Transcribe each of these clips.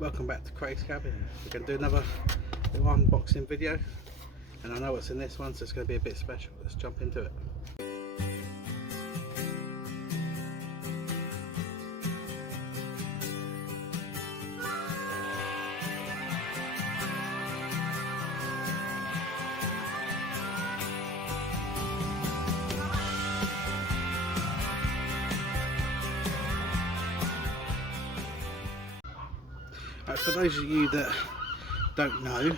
Welcome back to Craig's Cabin. We're going to do another little unboxing video, and I know what's in this one, so it's going to be a bit special. Let's jump into it. For those of you that don't know,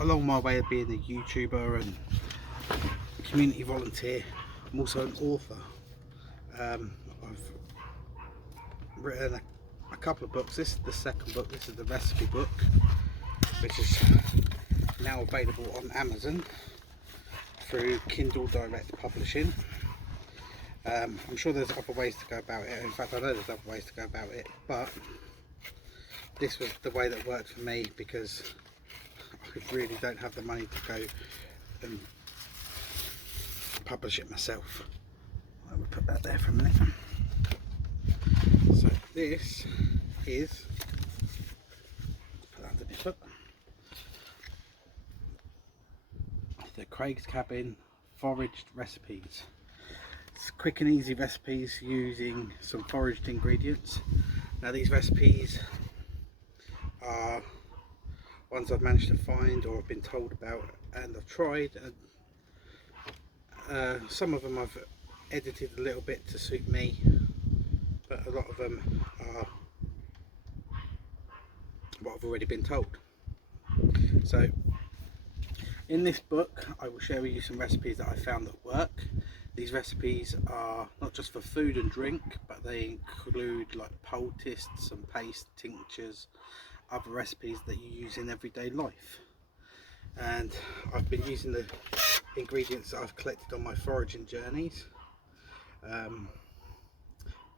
along my way of being a YouTuber and community volunteer, I'm also an author. I've written a couple of books. This is the second book. This is the recipe book, which is now available on Amazon through Kindle Direct Publishing. I'm sure there's other ways to go about it. In fact, I know there's other ways to go about it, but this was the way that worked for me because I really don't have the money to go and publish it myself. I will put that there for a minute. So this is, put that underneath it, the Craig's Cabin foraged recipes. It's quick and easy recipes using some foraged ingredients. Now these recipes are ones I've managed to find or have been told about and I've tried, and some of them I've edited a little bit to suit me, but a lot of them are what I've already been told. So in this book I will share with you some recipes that I found that work. These recipes are not just for food and drink, but they include like poultices and paste, tinctures, other recipes that you use in everyday life. And I've been using the ingredients that I've collected on my foraging journeys.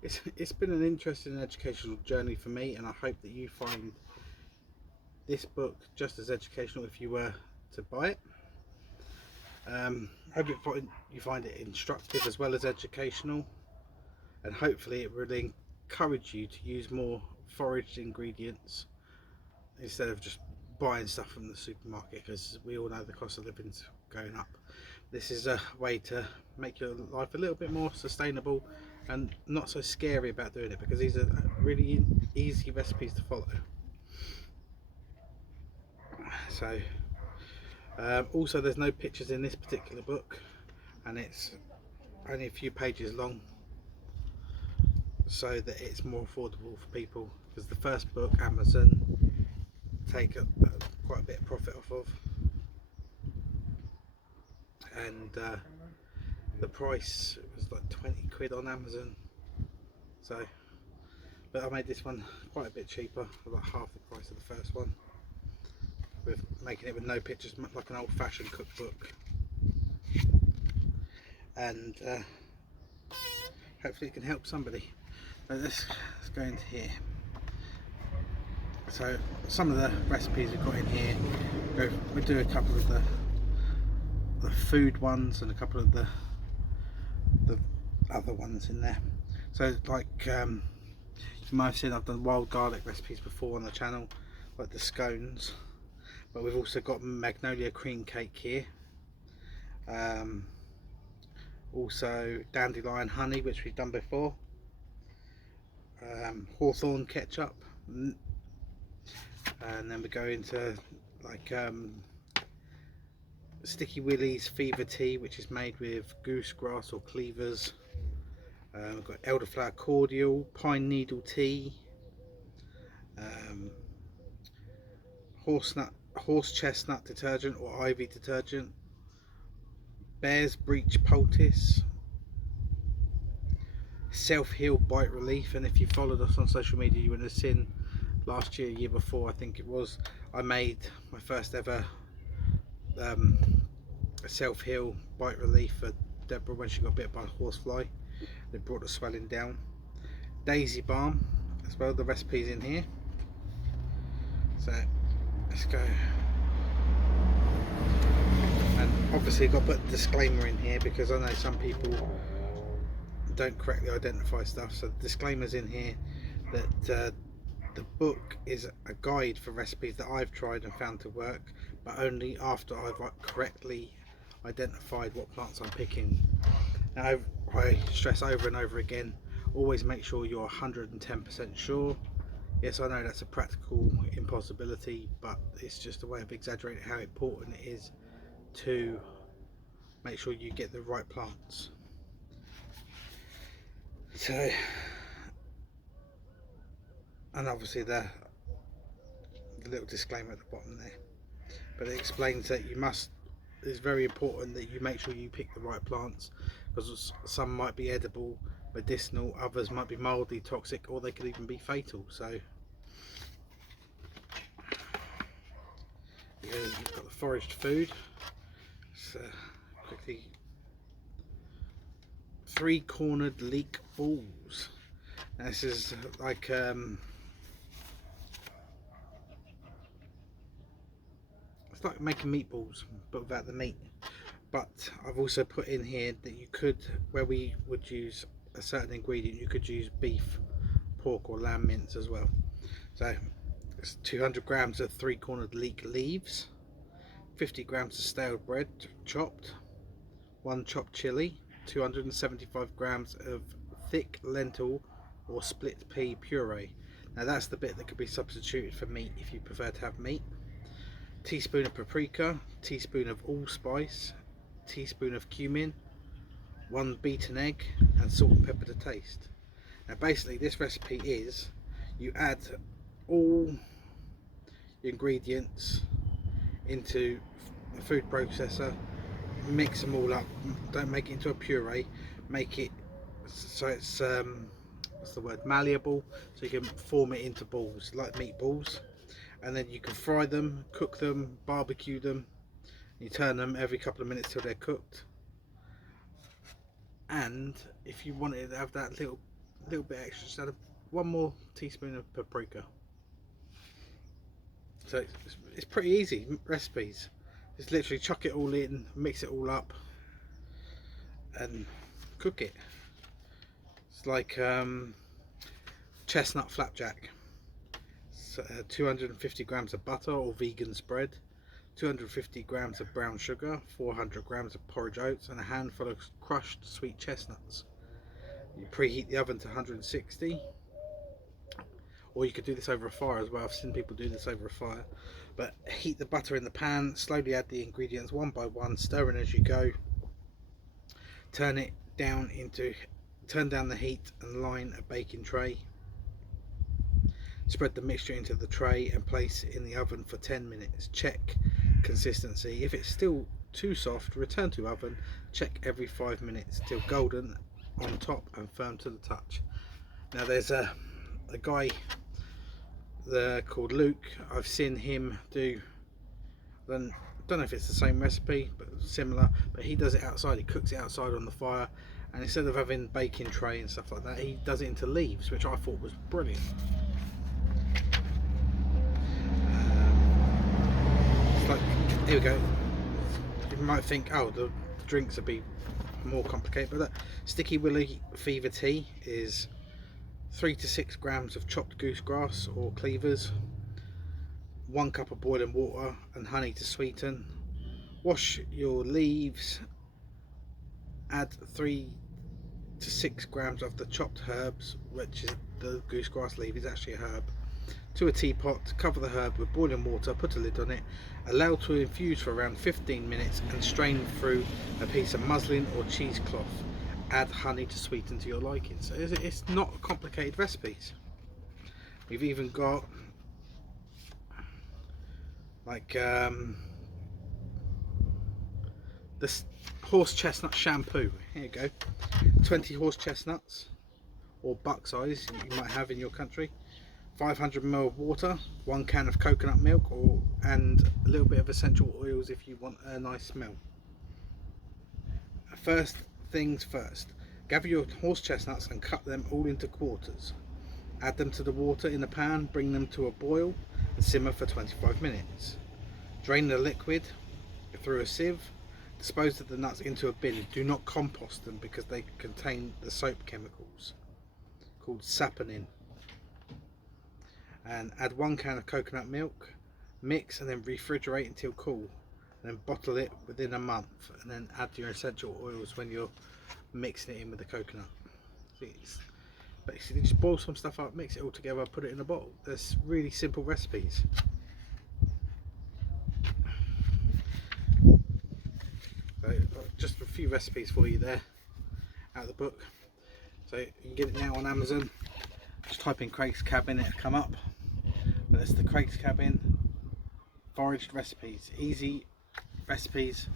It's been an interesting and educational journey for me, and I hope that you find this book just as educational if you were to buy it. Hope you find it instructive as well as educational, and hopefully it will encourage you to use more foraged ingredients instead of just buying stuff from the supermarket, because we all know the cost of living's going up. This is a way to make your life a little bit more sustainable and not so scary about doing it, because these are really easy recipes to follow. So also there's no pictures in this particular book, and it's only a few pages long, so that it's more affordable for people, because the first book Amazon take quite a bit of profit off of, and the price was like 20 quid on Amazon. So, but I made this one quite a bit cheaper, about half the price of the first one, with making it with no pictures, like an old-fashioned cookbook. And hopefully it can help somebody. So let's go into here. So some of the recipes we've got in here, we'll do a couple of the food ones and a couple of the other ones in there. So like you might have seen I've done wild garlic recipes before on the channel, like the scones, but we've also got magnolia cream cake here, also dandelion honey, which we've done before, hawthorn ketchup, and then we go into like Sticky Willie's fever tea, which is made with goosegrass or cleavers. We've got elderflower cordial, pine needle tea, horse chestnut detergent or ivy detergent, bear's breech poultice, self-heal bite relief. And if you followed us on social media, you would have seen last year, year before I think it was, I made my first ever self-heal bite relief for Deborah when she got bit by a horsefly. It brought the swelling down. Daisy balm as well, the recipe's in here. So let's go. And obviously I've got to put a disclaimer in here because I know some people don't correctly identify stuff, so the disclaimers in here that The book is a guide for recipes that I've tried and found to work, but only after I've correctly identified what plants I'm picking. Now, I stress over and over again, always make sure you're 110% sure. Yes, I know that's a practical impossibility, but it's just a way of exaggerating how important it is to make sure you get the right plants. So, and obviously the little disclaimer at the bottom there, but it explains that it's very important that you make sure you pick the right plants, because some might be edible, medicinal, others might be mildly toxic, or they could even be fatal. So you've got the foraged food. So quickly, 3-cornered leek balls. Now this is like it's like making meatballs but without the meat. But I've also put in here that you could, where we would use a certain ingredient, you could use beef, pork or lamb mince as well. So it's 200 grams of 3-cornered leek leaves, 50 grams of stale bread chopped, 1 chopped chilli, 275 grams of thick lentil or split pea puree. Now that's the bit that could be substituted for meat if you prefer to have meat. Teaspoon of paprika, teaspoon of allspice, teaspoon of cumin, 1 beaten egg, and salt and pepper to taste. Now basically this recipe is, you add all ingredients into a food processor, mix them all up, don't make it into a puree, make it so it's what's the word, malleable, so you can form it into balls like meatballs, and then you can fry them, cook them, barbecue them. You turn them every couple of minutes till they're cooked, and if you wanted to have that little bit extra, just add 1 more teaspoon of paprika. So it's pretty easy recipes. Just literally chuck it all in, mix it all up, and cook it. It's like chestnut flapjack. So, 250 grams of butter or vegan spread, 250 grams of brown sugar, 400 grams of porridge oats, and a handful of crushed sweet chestnuts. You preheat the oven to 160, or you could do this over a fire as well. I've seen people do this over a fire. But heat the butter in the pan, slowly add the ingredients one by one, stirring as you go. Turn down the heat and line a baking tray. Spread the mixture into the tray and place it in the oven for 10 minutes. Check consistency. If it's still too soft, return to oven. Check every 5 minutes till golden on top and firm to the touch. Now there's a guy called Luke. I've seen him do, I don't know if it's the same recipe but similar, but he does it outside. He cooks it outside on the fire, and instead of having baking tray and stuff like that, he does it into leaves, which I thought was brilliant. It's like, here we go. You might think, oh, the drinks would be more complicated, but that Sticky Willy Fever Tea is 3 to 6 grams of chopped goosegrass or cleavers, 1 cup of boiling water and honey to sweeten. Wash your leaves, add 3 to 6 grams of the chopped herbs, which is the goosegrass leaf is actually a herb, to a teapot. Cover the herb with boiling water, put a lid on it, allow to infuse for around 15 minutes and strain through a piece of muslin or cheesecloth. Add honey to sweeten to your liking. So it's not complicated recipes. We've even got like this horse chestnut shampoo. Here you go, 20 horse chestnuts or buck size you might have in your country, 500 ml of water, 1 can of coconut milk, and a little bit of essential oils if you want a nice smell. First things first, gather your horse chestnuts and cut them all into quarters. Add them to the water in the pan, bring them to a boil and simmer for 25 minutes. Drain the liquid through a sieve. Dispose of the nuts into a bin. Do not compost them because they contain the soap chemicals called saponin. and add 1 can of coconut milk, mix and then refrigerate until cool, and then bottle it within a month, and then add your essential oils when you're mixing it in with the coconut. It's basically just boil some stuff up, mix it all together, put it in a bottle. There's really simple recipes. So just a few recipes for you there out of the book. So you can get it now on Amazon. Just type in Craig's Cabin, it'll come up. But it's the Craig's Cabin foraged recipes. Easy recipes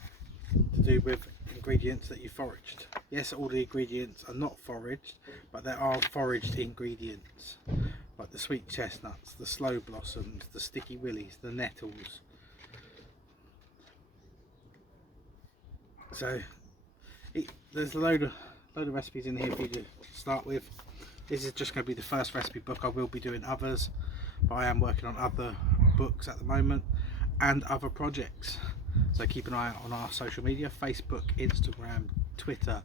to do with ingredients that you foraged. Yes, all the ingredients are not foraged, but there are foraged ingredients, like the sweet chestnuts, the slow blossoms, the sticky willies, the nettles. So there's a load of recipes in here for you to start with. This is just going to be the first recipe book. I will be doing others, but I am working on other books at the moment and other projects. So keep an eye out on our social media: Facebook, Instagram, Twitter.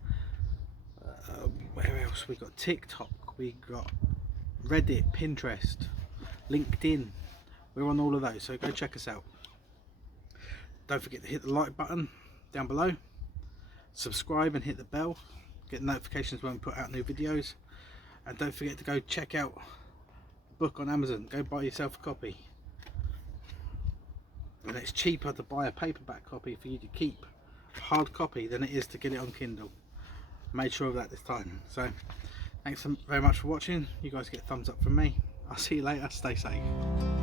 Where else? We got TikTok, we got Reddit, Pinterest, LinkedIn. We're on all of those, so go check us out. Don't forget to hit the like button down below, subscribe and hit the bell, get notifications when we put out new videos, and don't forget to go check out the book on Amazon. Go buy yourself a copy, and it's cheaper to buy a paperback copy for you to keep hard copy than it is to get it on Kindle. Made sure of that this time. So thanks very much for watching. You guys get a thumbs up from me. I'll see you later. Stay safe.